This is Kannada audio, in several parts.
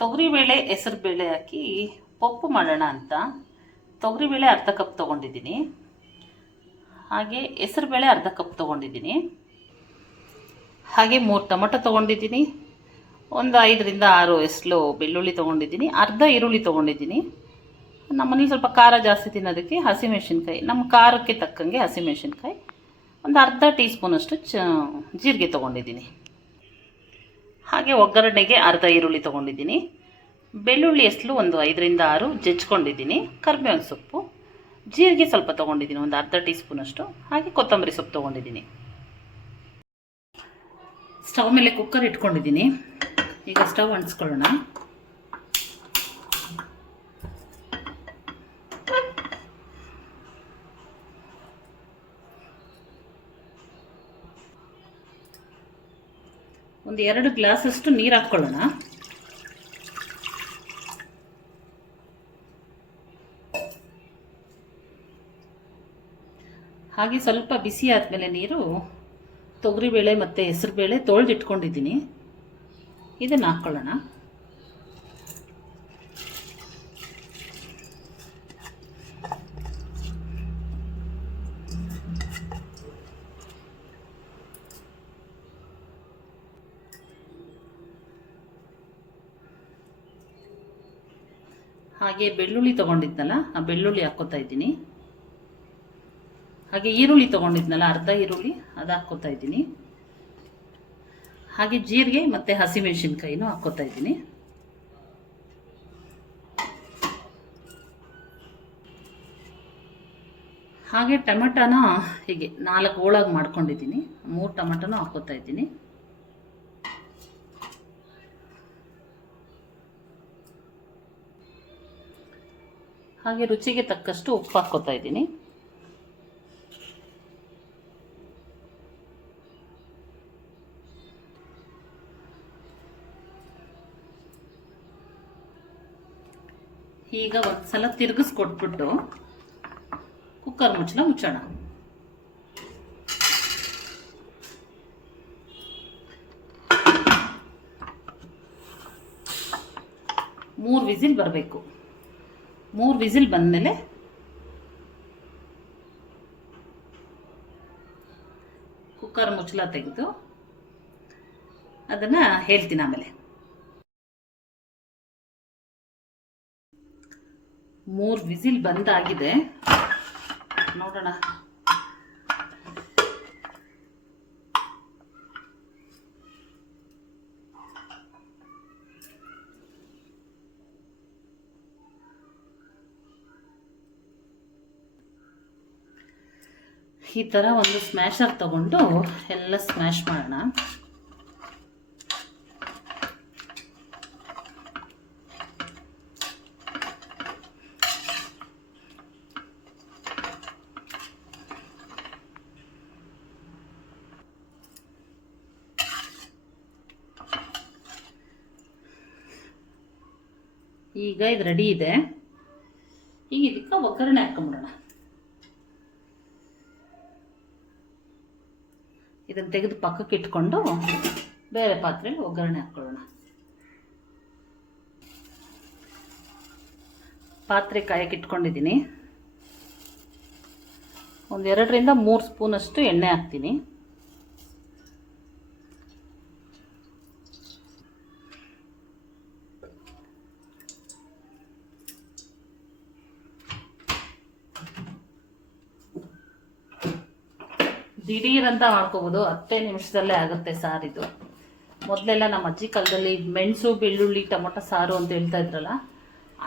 ತೊಗರಿಬೇಳೆ ಹೆಸರುಬೇಳೆ ಹಾಕಿ ಪಪ್ಪು ಮಾಡೋಣ ಅಂತ ತೊಗರಿಬೇಳೆ ಅರ್ಧ ಕಪ್ ತೊಗೊಂಡಿದ್ದೀನಿ. ಹಾಗೆ ಹೆಸರುಬೇಳೆ ಅರ್ಧ ಕಪ್ ತೊಗೊಂಡಿದ್ದೀನಿ. ಹಾಗೆ 3 ಟೊಮಟೊ ತೊಗೊಂಡಿದ್ದೀನಿ. ಒಂದು 5ರಿಂದ 6 ಎಸ್ಲು ಬೆಳ್ಳುಳ್ಳಿ ತೊಗೊಂಡಿದ್ದೀನಿ. ಅರ್ಧ ಈರುಳ್ಳಿ ತೊಗೊಂಡಿದ್ದೀನಿ. ನಮ್ಮನೇಲಿ ಸ್ವಲ್ಪ ಖಾರ ಜಾಸ್ತಿ ತಿನ್ನೋದಕ್ಕೆ ಹಸಿಮೆಣಸಿನ್ಕಾಯಿ, ನಮ್ಮ ಖಾರಕ್ಕೆ ತಕ್ಕಂಗೆ ಹಸಿಮೆಣಸಿನ್ಕಾಯಿ, ಒಂದು ಅರ್ಧ ಟೀ ಸ್ಪೂನಷ್ಟು ಜೀರಿಗೆ ತೊಗೊಂಡಿದ್ದೀನಿ. ಹಾಗೆ ಒಗ್ಗರಣೆಗೆ ಅರ್ಧ ಈರುಳ್ಳಿ ತೊಗೊಂಡಿದ್ದೀನಿ. ಬೆಳ್ಳುಳ್ಳಿ ಎಸ್ಲು ಒಂದು 5ರಿಂದ 6 ಜಜ್ಕೊಂಡಿದ್ದೀನಿ. ಕರಿಬೇವಿನ ಸೊಪ್ಪು, ಜೀರಿಗೆ ಸ್ವಲ್ಪ ತೊಗೊಂಡಿದ್ದೀನಿ, ಒಂದು ಅರ್ಧ ಟೀ ಸ್ಪೂನಷ್ಟು. ಹಾಗೆ ಕೊತ್ತಂಬರಿ ಸೊಪ್ಪು ತೊಗೊಂಡಿದ್ದೀನಿ. ಸ್ಟವ್ ಮೇಲೆ ಕುಕ್ಕರ್ ಇಟ್ಕೊಂಡಿದ್ದೀನಿ. ಈಗ ಸ್ಟವ್ ಅಂಟಿಸ್ಕೊಳ್ಳೋಣ. ಒಂದು 2 ಗ್ಲಾಸಷ್ಟು ನೀರು ಹಾಕ್ಕೊಳ್ಳೋಣ. ಹಾಗೆ ಸ್ವಲ್ಪ ಬಿಸಿ ಆದಮೇಲೆ ನೀರು ತೊಗರಿಬೇಳೆ ಮತ್ತು ಹೆಸರುಬೇಳೆ ತೊಳೆದಿಟ್ಕೊಂಡಿದ್ದೀನಿ, ಇದನ್ನು ಹಾಕ್ಕೊಳ್ಳೋಣ. ಹಾಗೆ ಬೆಳ್ಳುಳ್ಳಿ ತೊಗೊಂಡಿದ್ನಲ್ಲ, ಆ ಬೆಳ್ಳುಳ್ಳಿ ಹಾಕ್ಕೋತಾ ಇದ್ದೀನಿ. ಹಾಗೆ ಈರುಳ್ಳಿ ತೊಗೊಂಡಿದ್ನಲ್ಲ, ಅರ್ಧ ಈರುಳ್ಳಿ, ಅದು ಹಾಕ್ಕೋತಾ ಇದ್ದೀನಿ. ಹಾಗೆ ಜೀರಿಗೆ ಮತ್ತು ಹಸಿಮೆಣಸಿನ್ಕಾಯಿನೂ ಹಾಕ್ಕೋತಾ ಇದ್ದೀನಿ. ಹಾಗೆ ಟೊಮೆಟೊನ ಹೀಗೆ 4 ಹೋಳಾಗಿ ಮಾಡ್ಕೊಂಡಿದ್ದೀನಿ. 3 ಟೊಮೆಟೊನೂ ಹಾಕ್ಕೋತಾ ಇದ್ದೀನಿ. ಹಾಗೆ ರುಚಿಗೆ ತಕ್ಕಷ್ಟು ಉಪ್ಪು ಹಾಕ್ಕೋತಾ ಇದ್ದೀನಿ. ಈಗ ಒಂದ್ಸಲ ತಿರುಗಿಸ್ಕೊಟ್ಬಿಟ್ಟು ಕುಕ್ಕರ್ ಮುಚ್ಚೋಣ. 3 ವಿಸಿಲ್ ಬರಬೇಕು. 3 ವಿಸಿಲ್ ಬಂದಮೇಲೆ ಕುಕ್ಕರ್ ಮುಚ್ಚಳ ತೆಗೆದು ಅದನ್ನು ಹೇಳ್ತೀನಿ ಆಮೇಲೆ. 3 ವಿಸಿಲ್ ಬಂದಾಗಿದೆ, ನೋಡೋಣ. ಈ ಥರ ಒಂದು ಸ್ಮ್ಯಾಶರ್ ತಗೊಂಡು ಎಲ್ಲ ಸ್ಮ್ಯಾಶ್ ಮಾಡೋಣ. ಈಗ ಇದು ರೆಡಿ ಇದೆ. ಈಗ ಇದಕ್ಕೆ ಒಗ್ಗರಣೆ ಹಾಕೊಂಬಿಡೋಣ. ಇದನ್ನು ತೆಗೆದು ಪಕ್ಕಕ್ಕೆ ಇಟ್ಕೊಂಡು ಬೇರೆ ಪಾತ್ರೆಯಲ್ಲಿ ಒಗ್ಗರಣೆ ಹಾಕ್ಕೊಳ್ಳೋಣ. ಪಾತ್ರೆ ಕಾಯಕ್ಕೆ ಇಟ್ಕೊಂಡಿದ್ದೀನಿ. ಒಂದು 2ರಿಂದ 3 ಸ್ಪೂನಷ್ಟು ಎಣ್ಣೆ ಹಾಕ್ತೀನಿ. ದಿಢೀರಂತ ಮಾಡ್ಕೋಬೋದು, 10 ನಿಮಿಷದಲ್ಲೇ ಆಗುತ್ತೆ ಸಾರಿದು. ಮೊದಲೆಲ್ಲ ನಮ್ಮ ಅಜ್ಜಿ ಕಾಲದಲ್ಲಿ ಮೆಣಸು ಬೆಳ್ಳುಳ್ಳಿ ಟೊಮೊಟೊ ಸಾರು ಅಂತ ಹೇಳ್ತಾ ಇದ್ರಲ್ಲ,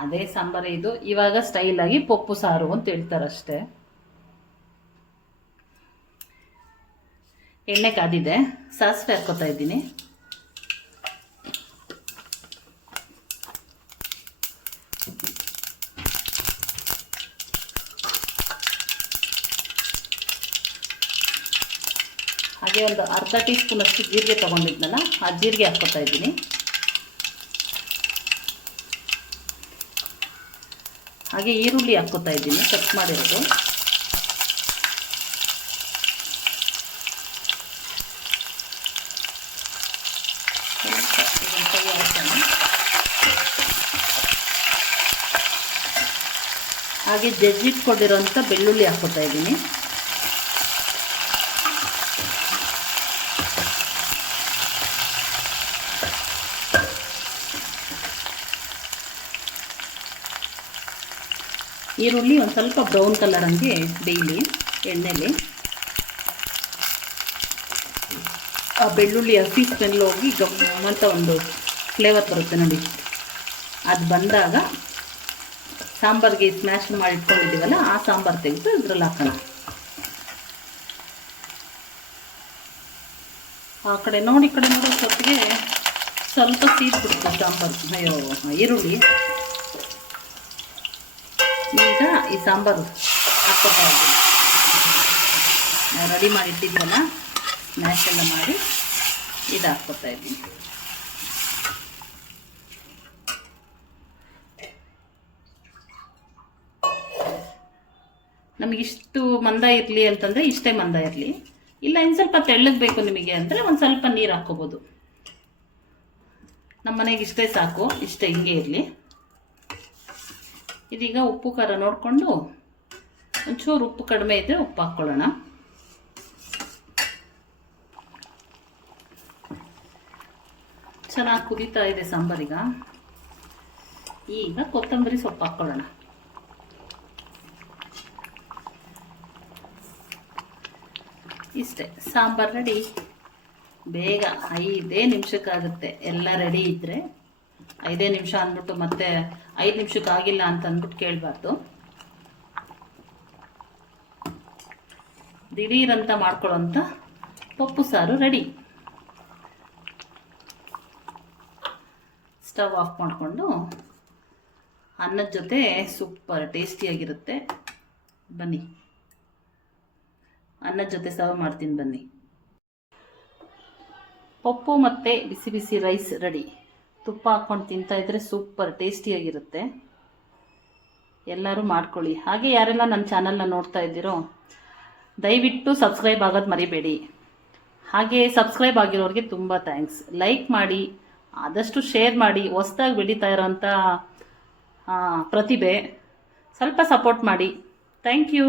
ಅದೇ ಸಾಂಬಾರೇ ಇದು. ಇವಾಗ ಸ್ಟೈಲಾಗಿ ಪಪ್ಪು ಸಾರು ಅಂತ ಹೇಳ್ತಾರಷ್ಟೇ. ಎಣ್ಣೆ ಕಾದಿದೆ, ಸಾಸಿವೆ ಹಾಕ್ಕೋತಾ ಇದ್ದೀನಿ. ಹಾಗೆ ಒಂದು ಅರ್ಧ ಟೀ ಸ್ಪೂನಷ್ಟು ಜೀರಿಗೆ ತೊಗೊಂಡಿದ್ನಲ್ಲ, ಆ ಜೀರಿಗೆ ಹಾಕ್ಕೋತಾ ಇದ್ದೀನಿ. ಹಾಗೆ ಈರುಳ್ಳಿ ಹಾಕ್ಕೋತಾ ಇದ್ದೀನಿ, ಕಟ್ ಮಾಡಿರೋದು. ಹಾಗೆ ಜಜ್ಜಿಟ್ಕೊಂಡಿರೋಂಥ ಬೆಳ್ಳುಳ್ಳಿ ಹಾಕ್ಕೊತಾ ಇದ್ದೀನಿ. ಈರುಳ್ಳಿ ಒಂದು ಸ್ವಲ್ಪ ಬ್ರೌನ್ ಕಲರ್ ಹಂಗೆ ಬೇಯಲಿ ಎಣ್ಣೆಲಿ. ಆ ಬೆಳ್ಳುಳ್ಳಿ ಹಸಿ ಸ್ಮೆಲ್ ಹೋಗಿ ಗಮ್ಮಂತ ಒಂದು ಫ್ಲೇವರ್ ಬರುತ್ತೆ ನೋಡಿ. ಅದು ಬಂದಾಗ ಸಾಂಬಾರಿಗೆ ಸ್ಮ್ಯಾಶ್ ಮಾಡಿ ಇಟ್ಕೊಂಡಿದ್ದೀವಲ್ಲ ಆ ಸಾಂಬಾರು ತೆಗೆದು ಇದ್ರಲ್ಲಿ ಹಾಕೋಣ. ಆ ಕಡೆ ನೋಡಿ ಈ ಕಡೆ ನೋಡಿ ಹೊತ್ತಿಗೆ ಸ್ವಲ್ಪ ಸೀದ್ಬಿಡ್ತು ಸಾಂಬಾರು. ಅಯ್ಯೋ ಈರುಳ್ಳಿ. ಈಗ ಈ ಸಾಂಬಾರು ಹಾಕ್ಕೊತಾ ಇದ್ದೀನಿ. ನಾವು ರೆಡಿ ಮಾಡಿ ಇಟ್ಟಿದ್ವಲ್ಲ ಸ್ಮ್ಯಾಶ್ ಎಲ್ಲ ಮಾಡಿ ಇದು ಹಾಕ್ಕೊತಾ ಇದ್ದೀನಿ. ನಮಗಿಷ್ಟು ಮಂದ ಇರಲಿ ಅಂತಂದರೆ ಇಷ್ಟೇ ಮಂದ ಇರಲಿ, ಇಲ್ಲ ಇನ್ನು ಸ್ವಲ್ಪ ತೆಳ್ಳಗೆ ಬೇಕು ನಿಮಗೆ ಅಂದರೆ ಒಂದು ಸ್ವಲ್ಪ ನೀರು ಹಾಕ್ಕೋಬೋದು. ನಮ್ಮ ಮನೆಗೆ ಇಷ್ಟೇ ಸಾಕು, ಇಷ್ಟೇ ಹಿಂಗೆ ಇರಲಿ. ಇದೀಗ ಉಪ್ಪು ಖಾರ ನೋಡಿಕೊಂಡು ಒಂಚೂರು ಉಪ್ಪು ಕಡಿಮೆ ಇದ್ದರೆ ಉಪ್ಪು ಹಾಕ್ಕೊಳ್ಳೋಣ. ಚೆನ್ನಾಗಿ ಕುದೀತಾ ಇದೆ ಸಾಂಬಾರೀಗ. ಈಗ ಕೊತ್ತಂಬರಿ ಸೊಪ್ಪು ಹಾಕ್ಕೊಳ್ಳೋಣ. ಇಷ್ಟೇ, ಸಾಂಬಾರು ರೆಡಿ. ಬೇಗ 5 ನಿಮಿಷಕ್ಕಾಗುತ್ತೆ. ಎಲ್ಲ ರೆಡಿ ಇದ್ದರೆ 5 ನಿಮಿಷ ಅಂದ್ಬಿಟ್ಟು ಮತ್ತೆ 5 ನಿಮಿಷಕ್ಕೆ ಆಗಿಲ್ಲ ಅಂತ ಅಂದ್ಬಿಟ್ಟು ಕೇಳಬಾರ್ದು. ದಿಢೀರಂತ ಮಾಡ್ಕೊಳ್ಳೋಂಥ ಪಪ್ಪು ಸಾರು ರೆಡಿ. ಸ್ಟವ್ ಆಫ್ ಮಾಡಿಕೊಂಡು ಅನ್ನದ ಜೊತೆ ಸೂಪರ್ ಟೇಸ್ಟಿಯಾಗಿರುತ್ತೆ. ಬನ್ನಿ, ಅನ್ನದ ಜೊತೆ ಸರ್ವ್ ಮಾಡ್ತೀನಿ ಬನ್ನಿ. ಪಪ್ಪು ಮತ್ತು ಬಿಸಿ ಬಿಸಿ ರೈಸ್ ರೆಡಿ. ತುಪ್ಪ ಹಾಕ್ಕೊಂಡು ತಿಂತಾಯಿದ್ರೆ ಸೂಪರ್ ಟೇಸ್ಟಿಯಾಗಿರುತ್ತೆ. ಎಲ್ಲರೂ ಮಾಡ್ಕೊಳ್ಳಿ. ಹಾಗೆ ಯಾರೆಲ್ಲ ನನ್ನ ಚಾನಲ್ನ ನೋಡ್ತಾ ಇದ್ದೀರೋ ದಯವಿಟ್ಟು ಸಬ್ಸ್ಕ್ರೈಬ್ ಆಗೋದು ಮರಿಬೇಡಿ. ಹಾಗೆ ಸಬ್ಸ್ಕ್ರೈಬ್ ಆಗಿರೋರಿಗೆ ತುಂಬ ಥ್ಯಾಂಕ್ಸ್. ಲೈಕ್ ಮಾಡಿ, ಆದಷ್ಟು ಶೇರ್ ಮಾಡಿ. ಹೊಸ್ದಾಗಿ ಬೆಳೀತಾ ಇರೋಂಥ ಪ್ರತಿಭೆ ಸ್ವಲ್ಪ ಸಪೋರ್ಟ್ ಮಾಡಿ. Thank you.